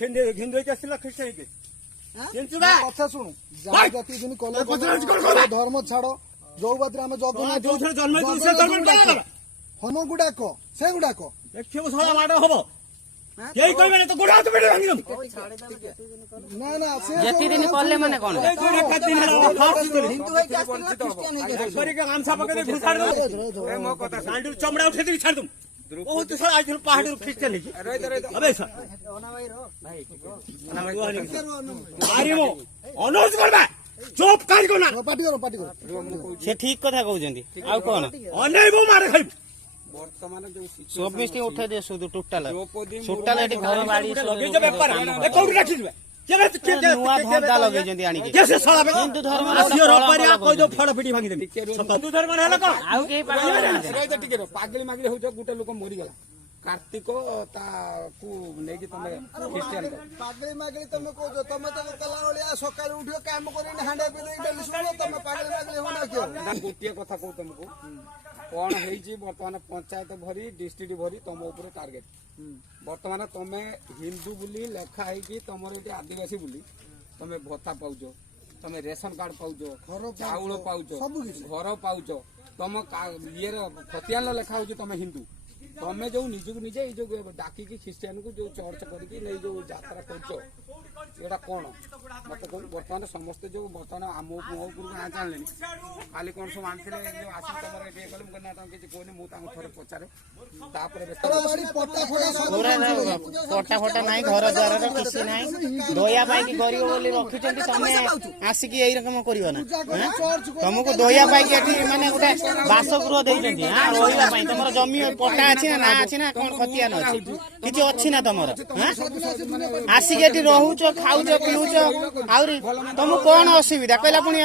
हिंदू କଥା ଶୁଣୁ ଜାତି ଦିନ କଲେ ଧର୍ମ ଛାଡ ଯୋଉ ବାତରେ ଆମେ ଜଗନ୍ନାଥ ହମ ଗୁଡାକ ସେ ଗୁଡାକ ଦେଖିବୁ ଶଳା ମାଡ ହବ କେହି କହିବେନି ତ ଗୋଡ ହାତ ପିଟି ଭାଙ୍ଗି ଦବୁ ନା ନା ସେ ଯେତି ଦିନ କଲେ ମାନେ କଣ ଗାମଛା ପକେଇ ଘୁଷାଡି ଦବୁ ମୋ କଥା ସାଣ୍ଡୁ ଚମଡା ଉଠେଇ ଦେବି ଛାଡି ଦବୁ ବହୁତ ଶଳା ଆଇଥିଲୁ ପାହାଡରୁ ଖ୍ରୀଷ୍ଟିଆନ ହେଇକି ଅବେ ମାରିବ ଅନୁରୋଧ କରବା ଚୁପ୍ କାଢିବ ନା ପାଟି କର ସେ ଠିକ କଥା କହୁଛନ୍ତି ଆଉ କଣ ଅନେଇବୁ ମାରେ ଖାଇବୁ ସବମିଷ୍ଟି ଉଠେଇ ଦେ ସୁଦୁ ଟୋଟାଲ ଏଠି ଘର ବାଡି ବେପାର କୋଉଠି ରଖିଯିବେ ନୂଆ ଧନ୍ଦା ଲଗେଇଛନ୍ତି ଆଣିକି ହିନ୍ଦୁ ଧର୍ମ ଫଳ ପିଟି ଭାଙ୍ଗି ଦେବି ହିନ୍ଦୁ ଧର୍ମ ହେଲା କଣ ଆଉ କେହି ଟିକେ ପାଗଳି ମାଗଳି ହଉଛ ଗୋଟେ ଲୋକ ମରିଗଲା कार्तिक नहीं ख्रीस्टियन पागली मागली तुम कौच तुम तो कला सका उठ काम कर हांडा तुम पागली मागली होना क्यों गोटे कथा कहू तुमको कौन है बर्तमान पंचायत भरी डिस्ट्रिक्ट भरी तुम ऊपर टार्गेट बर्तमान तुम हिंदू बोली लेखाई तुम ये आदिवासी बोली तुम भत्ता पाउच तुम रेशन कार्ड पाउच चाउल पाउच घर पाउच तुम ये खतियान लेखा हो तुम हिंदू तमें जो निजक निजे जो डाकिकी ख्रीस्टियान को जो चर्च करके जो यात्रा कर कौन मत कह बर्तमान समस्ते जो बर्तमान आम मो उपरू गाँ जाने खाली कौन सब आनी आसी तुम ये कले मुझे किसी कहनी मुझे पचारे पटा फटा ना घर द्वार किसी ना दया पाई गरीब बोली रखी तमें आसिक यही रकम कर तुमको दया पाई माने गोटे बासगृह रही तुम जमी पटा अच्छी ना अच्छी ना कौन खतियान अच्छी किसी अच्छी ना तुम आसिक रोच खाऊच पीऊच आहरी तुम कौन असुविधा कहला पुणी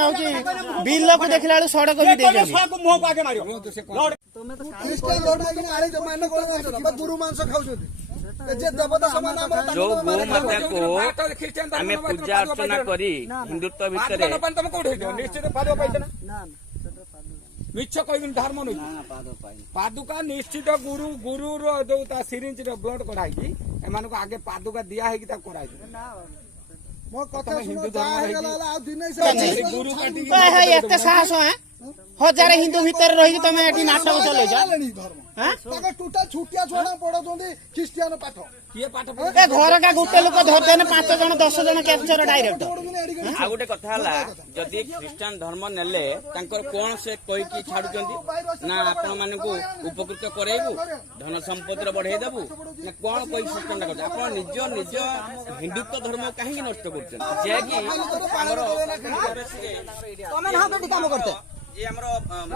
बिल को देखला सड़क भी गुरु मांस खाऊ जो गोमाता को आम पूजा अर्चना करी हिंदुत्व भितर मिछ कह धर्म नहीं पादुका निश्चित गुरु गुरु जो सिरिंज ब्लड कढ़ाई एम आगे पादुका दिया कराई हिंदू एत साहस हजार हिंदू भितर रही तुम नाटक चल ख्रीस्टियान पाठ घर का गोटे लोक धरते 5 जन 10 जन कैप्चर डायरेक्ट आ गोटे कथा जदि ख्रीस्टान धर्म नेले कौन से कहीकि छाड़ुचंती ना आपण मानकु उपकृत कराइबु धन संपत्ति बढ़ाई देबु ना कौन कही सिस्टम कर निज निज हिंदुत्व धर्म कहीं नष्ट कर जे हमर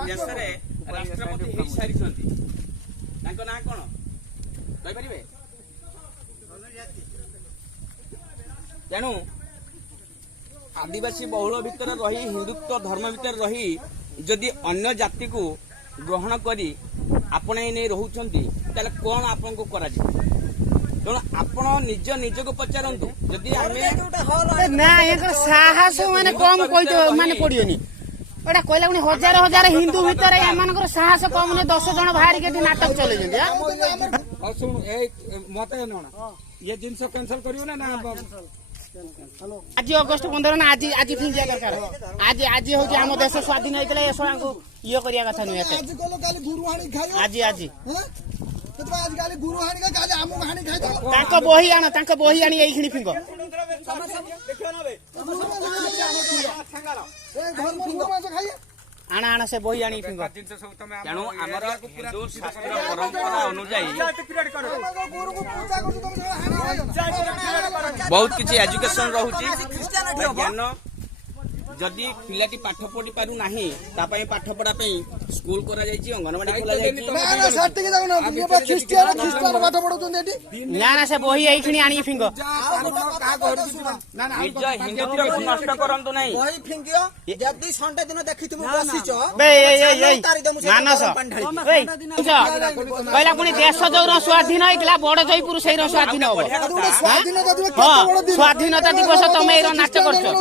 देश रे राष्ट्रपति हे सारी छंती तांको ना कोन कहि परिबे तेणु आदिवासी बहुल भितर रही हिंदुत्व धर्म भितर रही जदि अन्य जाति को ग्रहण करी आपण नहीं रोचंती ताले कौन आपन को करा जी तेणु आपण निज निज को पचारंतु जदि आमे ना एकर साहस माने कम कहि माने पड़ियोनी एटा कहला पुणी हजार हजार हिंदू भितर एमानकर साहस कम ने 10 जन बाहर के नाटक चले जंदी सुन ए मत ये जिनस कैंसिल करियो ना आज अगस्त 15 ना आज आज फिंजिया दरकार आज आज हो आम देश स्वाधीन होइतले एसो को ये करिया कथा नु एते आज कोलो काली गुरु हाणी खायो आज आज तो आज काली गुरु हाणी का काली आम हाणी खाइ दो ताको बही आनी एई खिनी फिंगो देखियो ना बे ए धर्म गुरु मांस खाइए आना आना से बही आनी फिंगो तेणु आमर हिंदू शास्त्र परंपरा अनुसार बहुत किसी एजुकेशन रहुची ज्ञान जदि पिलाटी पाठ पढ़ी पारु नाही तापई पाठ पढ़ा पई स्कूल करा जायछि अंगनवाड़ी खोला जायछि ना ना सट्टी के जाऊ ना ये ख्रीस्टियन पाठ पढौछन एटी ना ना से बही एई खिनी आनी फिंगो निज हिंदुत्व को नष्ट करंतु नाही बही फिंगियो जदी संडे दिन देखितु बसिचो बे मानस कहला पुणी देश जो स्वाधीन होइतला बड़ जयपुर सेही स्वाधीन हो स्वाधीनता दिवस स्वाधीनता दिवस तुम नाच करछो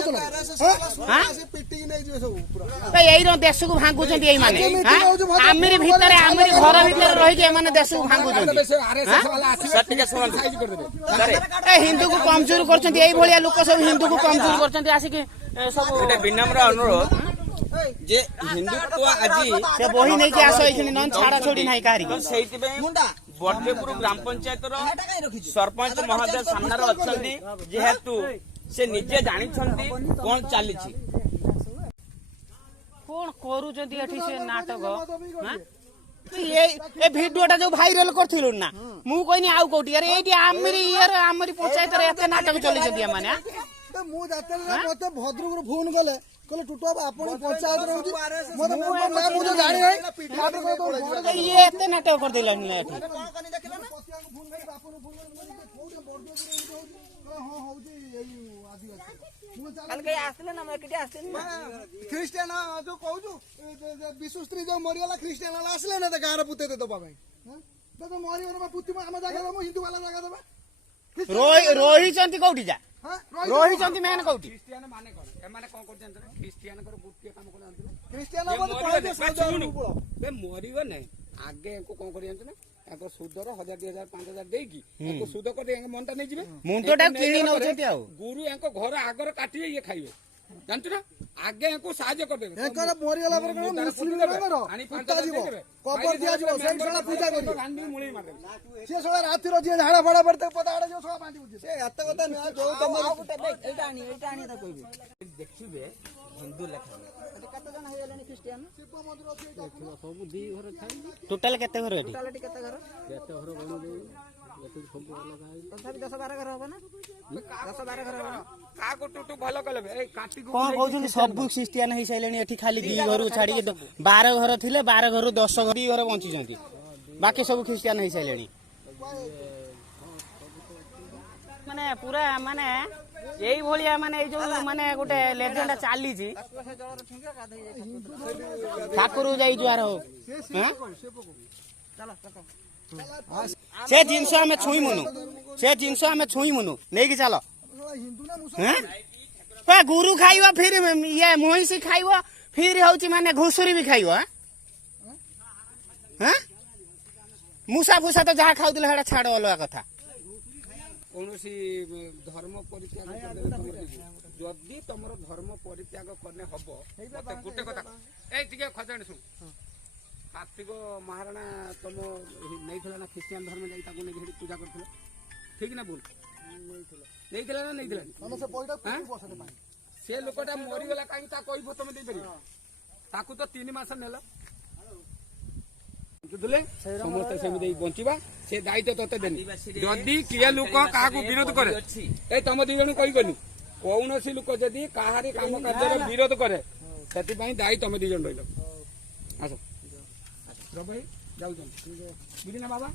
पिटी ନେଇଯିବେ ସବୁ ପୁରା ଏଇର ଦେଶକୁ ଭାଙ୍ଗୁଛନ୍ତି ଏଇମାନେ ଆମରି ଭିତରେ ଆମରି ଘର ଭିତରେ ରହିକି ଏମାନେ ଦେଶକୁ ଭାଙ୍ଗୁଛନ୍ତି ଏ ହିନ୍ଦୁକୁ କମଜୋର କରୁଛନ୍ତି ଏଇଭଳିଆ ଲୋକ ସବୁ ହିନ୍ଦୁକୁ କମଜୋର କରୁଛନ୍ତି ଆସିକି ସବୁ ଗୋଟେ ବିନମ୍ର ଅନୁରୋଧ ଯେ ହିନ୍ଦୁତ୍ୱ ଆଜି ସେ ବହି ନେଇକି ଆସ ଏଇଖିଣି ନହେଲେ ଛାଡା ଛୋଡି ନାହିଁ କାହାରିକି ସେଇଥିପାଇଁ ବଡଦେପୁର ଗ୍ରାମ ପଞ୍ଚାୟତର ସରପଞ୍ଚ ମହୋଦୟ ସାମ୍ନାରେ ଅଛନ୍ତି ଯେହେତୁ ସେ ନିଜେ ଜାଣିଛନ୍ତି କଣ ଚାଲିଛି କଣ କରୁଛନ୍ତି ଏଠି ସେ ନାଟକ ଏ ଭିଡିଓଟା ଯୋଉ ଭାଇରାଲ କରିଥିଲୁ ନା ମୁଁ କହିନି ଆଉ କୋଉଠି ଆରେ ଏଇଠି ଆମରି ପଞ୍ଚାୟତରେ ଏତେ ନାଟକ ଚଲେଇଛନ୍ତି ଏମାନେ ମୁଁ ଯେତେବେଳେ ମତେ ଭଦ୍ରକରୁ ଫୋନ କଲେ କହିଲେ ଟୁଟୁ ବାବୁ ଆପଣ ପଞ୍ଚାୟତରେ ରହୁଛି ମୁଁ ତ ଜାଣି ନାହିଁ ଇଏ ଏତେ ନାଟକ କରିଦେଲାନି ଏଠି ଖ୍ରୀଷ୍ଟିଆନ ଯୋଉ କହୁଛୁ ବିଶୁ ସ୍ତ୍ରୀ ଯୋଉ ମରିଗଲା ଖ୍ରୀଷ୍ଟିଆନ ଆସିଲେ ନା ଗାଁର ପୁତେଇ ଦବା ପାଇଁ ମରିଗଲା ପୁତିବ ଆମ ଜାଗା ଦବ ହିନ୍ଦୁ ବାଲା ଜାଗା ଦବା ରହିଛନ୍ତି କୋଉଠି ଯା ରହିଛନ୍ତି ମେନ୍ କୋଉଠି ଖ୍ରୀଷ୍ଟିଆନ ମାନେ କଣ ଏମାନେ କଣ କରୁଛନ୍ତି ଖ୍ରୀଷ୍ଟିଆନଙ୍କର ଗୋଟିଏ କାମ କଲେ ଖ୍ରୀଷ୍ଟିଆନ ମରିବ ନାଇଁ ଆଗେ ୟାଙ୍କୁ କଣ କରି ଜାଣିଛୁ ନା ତାଙ୍କ ସୁଧର 1000 2000 5000 ଦେଇକି ତାଙ୍କୁ ସୁଧ କରିଦେଇ ମନଟା ନେଇଯିବେ ମୁଣ୍ଡଟା କିଣି ନଉଛନ୍ତି ଆଉ ଗୁରୁ ୟାଙ୍କ ଘର ଆଗରେ କାଟିବେ ଇଏ ଖାଇବେ ଜାଣିଛୁ ନା ଆଗେ ୟାଙ୍କୁ ସାହାଯ୍ୟ କରିଦେବେ ମରିଗଲା ପରେ କବର ଦିଆଯିବ ସେଇଠି ଶଳା ପୂଜା କରିବେ ସିଏ ଶଳା ରାତିର ଯିଏ ଝାଡା ଫାଡା ପଡେ ତାକୁ ପଦା ଆଡେ ଯିବ ଶଳା ବାଣ୍ଟି ବୁଝିବେ ସେ ଏତେ କଥା ନୁହଁ ଯୋଉ ତମର ଏଇଟା ଆଣି ତାକୁ କହିବି ଦେଖିବେ ହିନ୍ଦୁ ଲେଖା କେତେ ଜଣ ହେଇଗଲେଣି ଖ୍ରୀଷ୍ଟିଆନ ଟୋଟାଲ କେତେ ଘର ଏଠି କେତେ ଘର ତଥାପି 10-12 ଘର ହବ ନା 10-12 ଘର ହବ କାହାକୁ ଟୁଟୁ ଭଲ କଲେ ଏଇ କାଟିକୁ କଣ କହୁଛନ୍ତି ସବୁ ଖ୍ରୀଷ୍ଟିଆନ ହେଇସାରିଲେଣି ଏଠି ଖାଲି 2 ଘରକୁ ଛାଡିକି 12 ଘର ଥିଲେ 12 ଘରୁ 10 ଘର 2 ଘର ବଞ୍ଚିଛନ୍ତି ବାକି ସବୁ ଖ୍ରୀଷ୍ଟିଆନ ହେଇସାରିଲେଣି ମାନେ ପୁରା ମାନେ এইভଳିଆ ମାନେ ଏଇ ଯୋଉ ମାନେ ଗୋଟେ ଲେଜେଣ୍ଡ ଚାଲିଛି ଠାକୁର ଯାଇ ଜୁହାର ହଉ ସେ ଜିନିଷ ଆମେ ଛୁଇଁମୁନୁ ନେଇକି ଚାଲ ଗୁରୁ ଖାଇବ ଫିର ଇଏ ମହିଷି ଖାଇବ ଫିର ହଉଛି ମାନେ ଘୁଷୁରୀ ବି ଖାଇବ ମୂଷା ଫୁଷା ତ ଯାହା ଖାଉଥିଲେ ସେଟା ଛାଡ ଅଲଗା କଥା କୌଣସି ଧର୍ମ ପରିତ୍ୟାଗ ଯଦି ତମର ଧର୍ମ ପରିତ୍ୟାଗ କଲେ ହବ ମତେ ଗୋଟେ କଥା ଏଇ ଟିକେ ଖଜାଣି ଶୁଣ କାର୍ତ୍ତିକ ମହାରାଣା ତମ ନେଇଥିଲା ନା ଖ୍ରୀଷ୍ଟିଆନ ଧର୍ମ ଯାଇ ତାକୁ ନେଇକି ସେଠି ପୂଜା କରିଥିଲ ଠିକ ନା ଭୁଲ ନେଇଥିଲା ନା ନେଇଥିଲାନି ସେ ଲୋକଟା ମରିଗଲା କାହିଁକି ତା କହିବ ତମେ ଦେଇପାରିବ ତାକୁ ତ 3 ମାସ ନେଲ ସମସ୍ତେ ସେମିତି ବଞ୍ଚିବା ସେ ଦାୟିତ୍ୱ ତତେ ଦେନି ଯଦି କିଏ ଲୋକ କାହାକୁ ବିରୋଧ କରେ ଏଇ ତମ 2 ଜଣ କହିବନି କୌଣସି ଲୋକ ଯଦି କାହାରି କାମ କାର୍ଯ୍ୟରେ ବିରୋଧ କରେ ସେଥିପାଇଁ ଦାୟୀ ତମେ 2 ଜଣ ରହିଲ ଆସ ଭାଇ ଯାଉଛନ୍ତି ବୁଝିନା ବାବା।